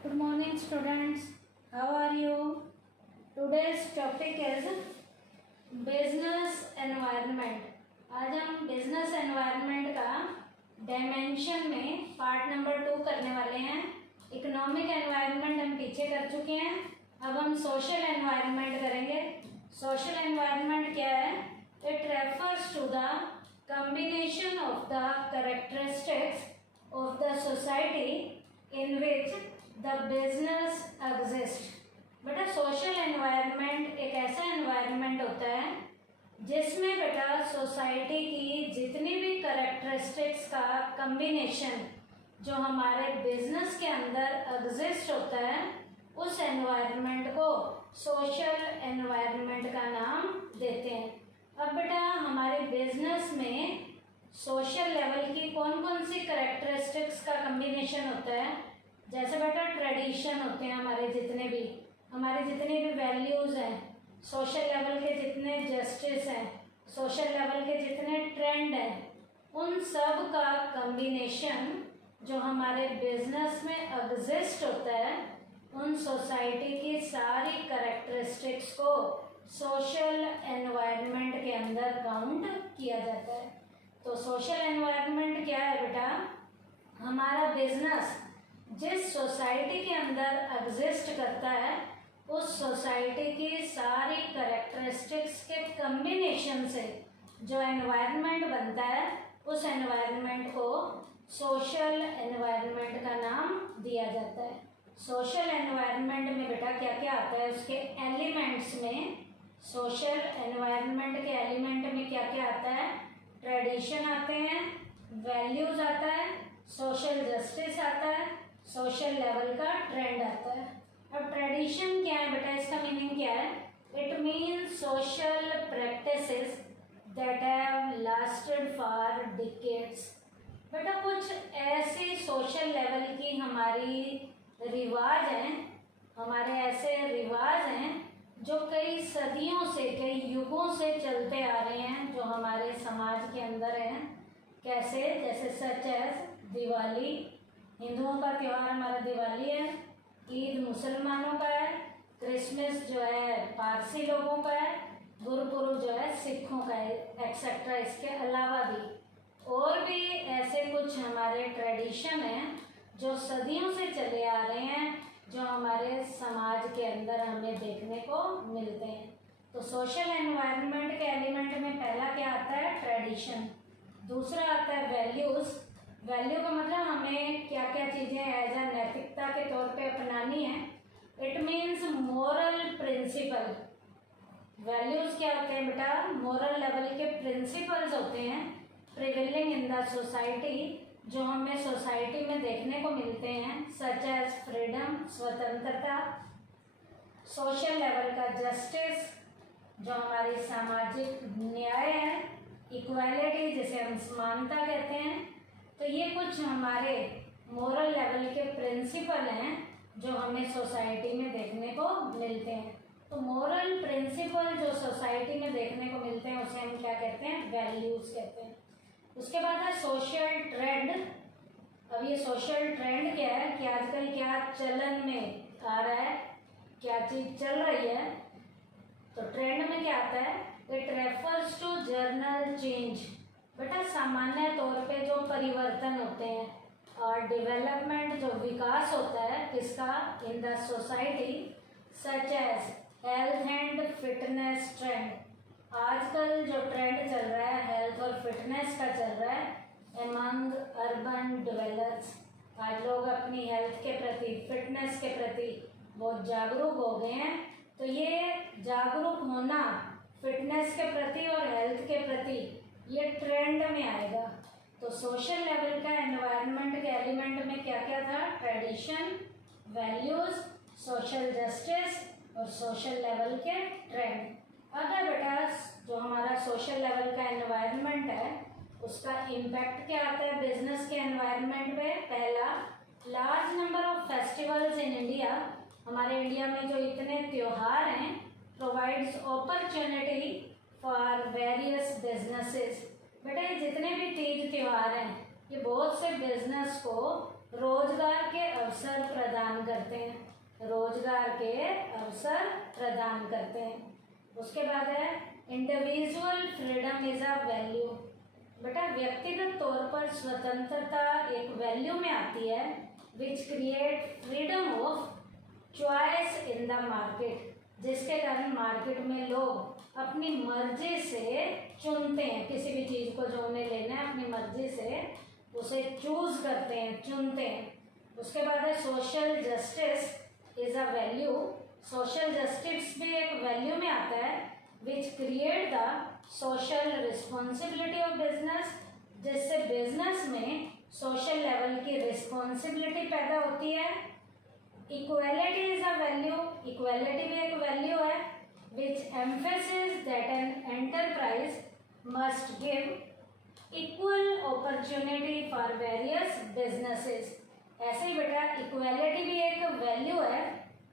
Good morning students, how are you? Today's topic is business environment. आज हम business environment का dimension में part number 2 करने वाले हैं. Economic environment हम पीछे कर चुके हैं, अब हम social environment करेंगे. Social environment क्या है? It refers to the combination of the characteristics of the society in which the business exist. बेटा सोशल एनवायरनमेंट एक ऐसा एनवायरनमेंट होता है जिसमें बेटा सोसाइटी की जितनी भी करेक्टरिस्टिक्स का कम्बिनेशन जो हमारे बिजनेस के अंदर एग्जिस्ट होता है उस एनवायरनमेंट को सोशल एनवायरनमेंट का नाम देते हैं. अब बेटा हमारे बिजनेस में सोशल लेवल की कौन कौन सी करेक्टरिस्टिक्स का कम्बिनेशन होता है. जैसे बेटा ट्रेडिशन होते हैं हमारे जितने भी वैल्यूज़ हैं, सोशल लेवल के जितने जस्टिस हैं, सोशल लेवल के जितने ट्रेंड हैं, उन सब का कम्बिनेशन जो हमारे बिजनेस में एग्जिस्ट होता है उन सोसाइटी की सारी करेक्टरिस्टिक्स को सोशल एनवायरनमेंट के अंदर काउंट किया जाता है. तो सोशल एनवायरनमेंट क्या है बेटा? हमारा बिजनेस जिस सोसाइटी के अंदर एग्जिस्ट करता है उस सोसाइटी की सारी करेक्टरिस्टिक्स के कम्बिनेशन से जो एनवायरनमेंट बनता है उस एनवायरनमेंट को सोशल एनवायरनमेंट का नाम दिया जाता है. सोशल एनवायरनमेंट में बेटा क्या क्या आता है? उसके एलिमेंट्स में सोशल एनवायरनमेंट के एलिमेंट में क्या क्या आता है? ट्रेडिशन आते हैं, वैल्यूज़ आता है, सोशल जस्टिस आता है, सोशल लेवल का ट्रेंड आता है. अब ट्रेडिशन क्या है बेटा? इसका मीनिंग क्या है? It means social practices that have lasted for decades. बेटा कुछ ऐसे सोशल लेवल की हमारी रिवाज हैं, हमारे ऐसे रिवाज हैं जो कई सदियों से, कई युगों से चलते आ रहे हैं जो हमारे समाज के अंदर हैं. कैसे? जैसे सच एज दिवाली, हिंदुओं का त्यौहार हमारा दिवाली है, ईद मुसलमानों का है, क्रिसमस जो है पारसी लोगों का है, गुरुपुरब जो है सिखों का है, एक्सेट्रा. इसके अलावा भी और भी ऐसे कुछ हमारे ट्रेडिशन हैं जो सदियों से चले आ रहे हैं जो हमारे समाज के अंदर हमें देखने को मिलते हैं. तो सोशल एनवायरनमेंट के एलिमेंट में पहला क्या आता है? ट्रेडिशन. दूसरा आता है वैल्यूज़. वैल्यू का मतलब हमें क्या क्या चीज़ें एज ए नैतिकता के तौर पे अपनानी है. It means moral principle. Values क्या होते हैं बेटा? मोरल लेवल के प्रिंसिपल्स होते हैं प्रिवेलिंग इन द सोसाइटी जो हमें सोसाइटी में देखने को मिलते हैं. सच एज फ्रीडम, स्वतंत्रता, सोशल लेवल का जस्टिस जो हमारी सामाजिक न्याय है, इक्वालिटी जिसे हम समानता कहते हैं. तो ये कुछ हमारे मोरल लेवल के प्रिंसिपल हैं जो हमें सोसाइटी में देखने को मिलते हैं. तो मोरल प्रिंसिपल जो सोसाइटी में देखने को मिलते हैं उसे हम क्या कहते हैं? वैल्यूज़ कहते हैं. उसके बाद है सोशल ट्रेंड. अब ये सोशल ट्रेंड क्या है कि आजकल क्या चलन में आ रहा है, क्या चीज़ चल रही है. तो ट्रेंड में क्या आता है? It refers to general change. बेटा सामान्य तौर पे जो परिवर्तन होते हैं और डेवलपमेंट जो विकास होता है किसका? In the society, such as health and fitness trend. आजकल जो ट्रेंड चल रहा है हेल्थ और फिटनेस का चल रहा है एमंग अर्बन डिवेलपर्स. आज लोग अपनी हेल्थ के प्रति, फिटनेस के प्रति बहुत जागरूक हो गए हैं. तो ये जागरूक होना फिटनेस के प्रति और हेल्थ के प्रति ये ट्रेंड में आएगा. तो सोशल लेवल का एनवायरनमेंट के एलिमेंट में क्या क्या था? ट्रेडिशन, वैल्यूज़, सोशल जस्टिस और सोशल लेवल के ट्रेंड. अगर बेटा जो हमारा सोशल लेवल का एनवायरनमेंट है उसका इम्पैक्ट क्या आता है बिजनेस के एनवायरनमेंट पे? पहला, large number of festivals in India. हमारे इंडिया में जो इतने त्यौहार हैं provides opportunity for various businesses. बेटा ये जितने भी तीज त्यौहार हैं ये बहुत से बिजनेस को रोजगार के अवसर प्रदान करते करते हैं, रोजगार के अवसर प्रदान करते हैं। उसके बाद है individual freedom is a value. बेटा व्यक्तिगत तौर पर स्वतंत्रता एक वैल्यू में आती है, which create freedom of choice in the market, जिसके कारण मार्केट में लोग अपनी मर्जी से चुनते हैं, किसी भी चीज़ को जो उन्हें लेना है अपनी मर्जी से उसे चूज करते हैं, चुनते हैं। उसके बाद है social justice is a value. Social justice भी एक वैल्यू में आता है, which create the social responsibility of business, जिससे बिजनेस में सोशल लेवल की रिस्पॉन्सिबिलिटी पैदा होती है। Equality is a value. Equality भी एक वैल्यू है, which emphasis that an enterprise must give equal opportunity for various businesses. ऐसे ही बेटा इक्वालिटी भी एक वैल्यू है,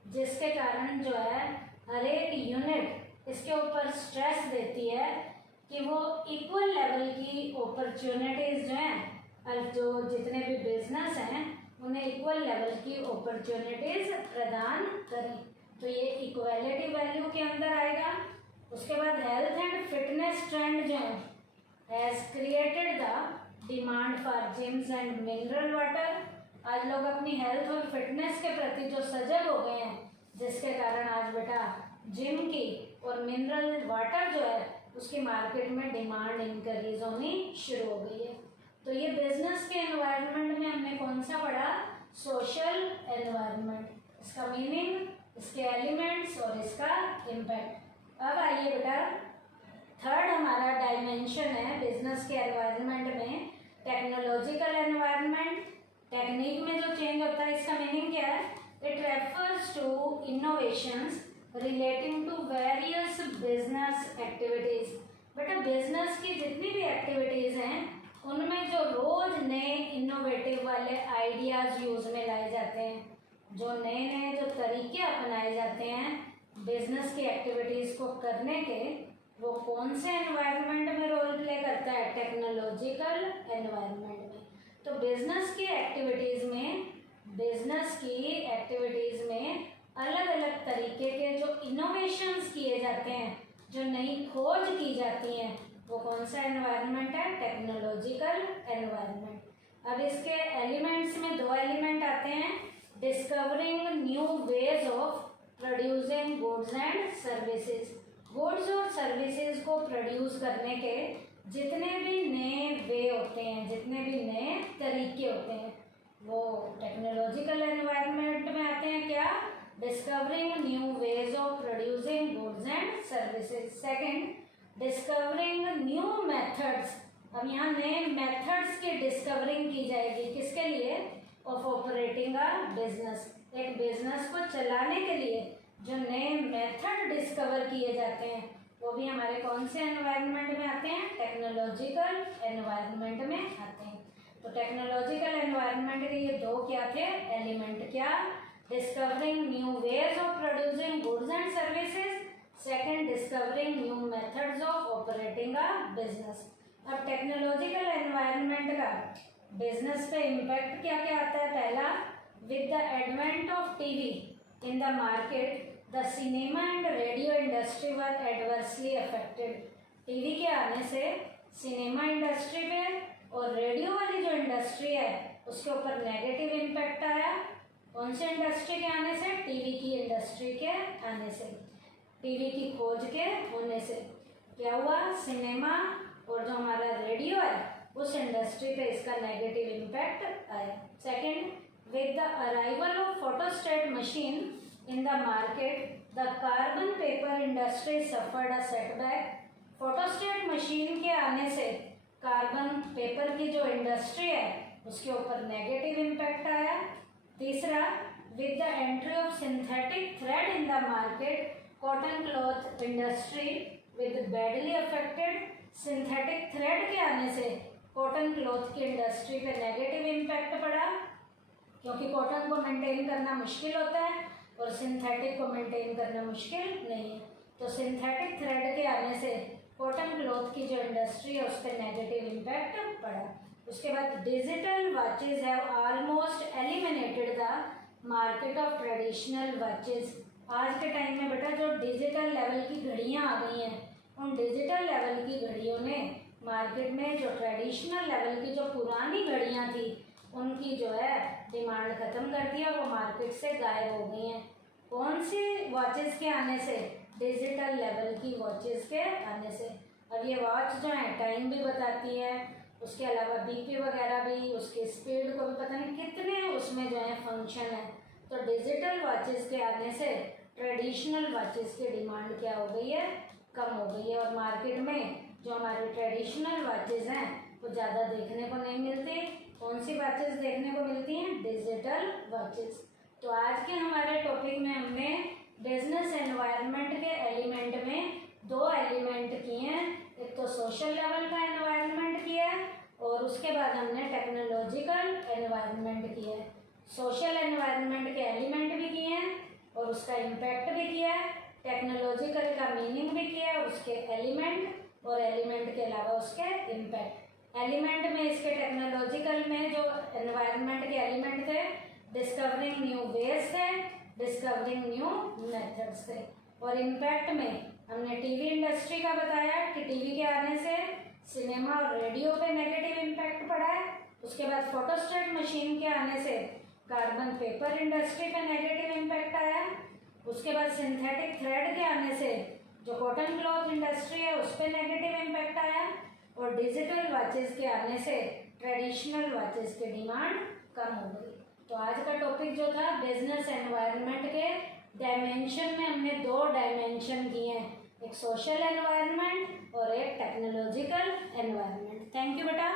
जिसके कारण जो है हर एक यूनिट इसके ऊपर स्ट्रेस देती है कि वो इक्वल लेवल की अपॉर्चुनिटीज जो हैं, जो जितने भी बिजनेस हैं उन्हें इक्वल लेवल की अपॉर्चुनिटीज प्रदान करें। तो ये इक्वालिटी वैल्यू के अंदर आएगा। उसके बाद हेल्थ एंड फिटनेस ट्रेंड जो है has created the demand for gyms and mineral water. आज लोग अपनी हेल्थ और फिटनेस के प्रति जो सजग हो गए हैं, जिसके कारण आज बेटा जिम की और मिनरल वाटर जो है उसकी मार्केट में डिमांड इंक्रीज होनी शुरू हो गई है। तो ये बिजनेस के एनवायरनमेंट में हमने कौन सा पढ़ा? सोशल एनवायरनमेंट, इसका मीनिंग, इसके एलिमेंट्स और इसका इम्पैक्ट। अब आइए बेटा थर्ड हमारा डायमेंशन है बिजनेस के एनवायरनमेंट में टेक्नोलॉजिकल एनवायरनमेंट। टेक्निक में जो चेंज होता है इसका मीनिंग क्या है? It refers to innovations relating to various business activities. बेटा बिजनेस की जितनी भी एक्टिविटीज हैं उनमें जो रोज नए इनोवेटिव वाले आइडियाज यूज में लाए जाते हैं, जो नए नए जो तरीके अपनाए जाते हैं बिजनेस की एक्टिविटीज को करने के, वो कौन से एनवायरनमेंट में रोल प्ले करता है? टेक्नोलॉजिकल एनवायरनमेंट में। तो बिजनेस की एक्टिविटीज में अलग अलग तरीके के जो इनोवेशंस किए जाते हैं, जो नई खोज की जाती हैं, वो कौन सा एनवायरनमेंट है? Technological environment. अब इसके एलिमेंट्स में दो एलिमेंट आते हैं, discovering new ways of producing goods and services. Goods और सर्विसेज को प्रोड्यूस करने के जितने भी नए वे होते हैं, जितने भी नए तरीके होते हैं, वो टेक्नोलॉजिकल एनवायरनमेंट में आते हैं। क्या? Discovering new ways of producing goods and services. Second, discovering new methods. अब यहाँ नए मेथड्स की डिस्कवरिंग की जाएगी, किसके लिए? Of operating a business. एक बिजनेस को चलाने के लिए जो नए मेथड डिस्कवर किए जाते हैं वो भी हमारे कौन से एनवायरनमेंट में आते हैं? टेक्नोलॉजिकल एनवायरनमेंट में आते हैं। तो टेक्नोलॉजिकल एनवायरनमेंट के ये दो क्या थे एलिमेंट? क्या? Discovering new ways of producing goods and services. Second, discovering new methods of operating a business. अब टेक्नोलॉजिकल एनवायरनमेंट का बिजनेस पे इम्पैक्ट क्या क्या आता है? पहला, with the advent of TV in the market, the cinema and radio industry were adversely affected. TV के आने से सिनेमा इंडस्ट्री पे और रेडियो वाली जो इंडस्ट्री है उसके ऊपर नेगेटिव इम्पैक्ट आया। कौन से इंडस्ट्री के आने से? टीवी की इंडस्ट्री के आने से, टीवी की खोज के होने से क्या हुआ? सिनेमा और जो हमारा रेडियो है उस इंडस्ट्री पे इसका नेगेटिव इम्पैक्ट आया। Second, with the arrival of photostat machine in the market, the carbon paper industry suffered a setback. photostat machine के आने से कार्बन पेपर की जो इंडस्ट्री है उसके ऊपर नेगेटिव इम्पैक्ट आया। तीसरा, with the entry of synthetic thread in the market, cotton cloth industry with badly affected. Synthetic thread के आने से कॉटन क्लॉथ की इंडस्ट्री पे नेगेटिव इम्पैक्ट पड़ा, क्योंकि कॉटन को मेंटेन करना मुश्किल होता है और सिंथेटिक को मेंटेन करना मुश्किल नहीं है। तो सिंथेटिक थ्रेड के आने से कॉटन क्लॉथ की जो इंडस्ट्री है उस पर नेगेटिव इम्पैक्ट पड़ा। उसके बाद digital watches have almost eliminated the market of traditional watches. आज के टाइम में बेटा जो डिजिटल लेवल की घड़ियाँ आ गई हैं, उन डिजिटल लेवल की घड़ियों ने मार्केट में जो ट्रेडिशनल लेवल की जो पुरानी घड़ियाँ थी उनकी जो है डिमांड ख़त्म कर दिया, वो मार्केट से गायब हो गई हैं। कौन सी वॉचेस के आने से? डिजिटल लेवल की वॉचेस के आने से। अब ये वॉच जो है टाइम भी बताती है, उसके अलावा बीपी वगैरह भी, उसकी स्पीड को भी पता नहीं कितने उसमें जो है फंक्शन है। तो डिजिटल वॉचेस के आने से ट्रेडिशनल वॉचेस की डिमांड क्या हो गई है? कम हो गई है। और मार्केट में जो हमारे ट्रेडिशनल वॉचेस हैं वो ज़्यादा देखने को नहीं मिलती। कौन सी वॉचेस देखने को मिलती हैं? Digital watches. तो आज के हमारे टॉपिक में हमने बिजनेस एनवायरनमेंट के एलिमेंट में दो एलिमेंट किए हैं। एक तो सोशल लेवल का एनवायरनमेंट किया है और उसके बाद हमने टेक्नोलॉजिकल एनवायरनमेंट किया है। सोशल एनवायरनमेंट के एलिमेंट भी किए हैं और उसका इम्पैक्ट भी किया है, टेक्नोलॉजिकल का मीनिंग भी किया है, उसके एलिमेंट और एलिमेंट के अलावा उसके इम्पैक्ट। एलिमेंट में इसके टेक्नोलॉजिकल में जो एनवायरनमेंट के एलिमेंट थे, डिस्कवरिंग न्यू वेज थे, डिस्कवरिंग न्यू मेथड्स थे। और इम्पैक्ट में हमने टीवी इंडस्ट्री का बताया कि टीवी के आने से सिनेमा और रेडियो पे नेगेटिव इम्पैक्ट पड़ा है। उसके बाद फोटोस्टेट मशीन के आने से कार्बन पेपर इंडस्ट्री पे नेगेटिव इम्पैक्ट आया। उसके बाद सिंथेटिक थ्रेड के आने से जो कॉटन क्लॉथ इंडस्ट्री है उस पर नेगेटिव इम्पैक्ट आया। और डिजिटल वॉचेस के आने से ट्रेडिशनल वॉचेस की डिमांड कम हो गई। तो आज का टॉपिक जो था बिजनेस एनवायरनमेंट के डायमेंशन में हमने दो डायमेंशन किए हैं, एक सोशल एनवायरनमेंट और एक टेक्नोलॉजिकल एनवायरनमेंट। थैंक यू बेटा।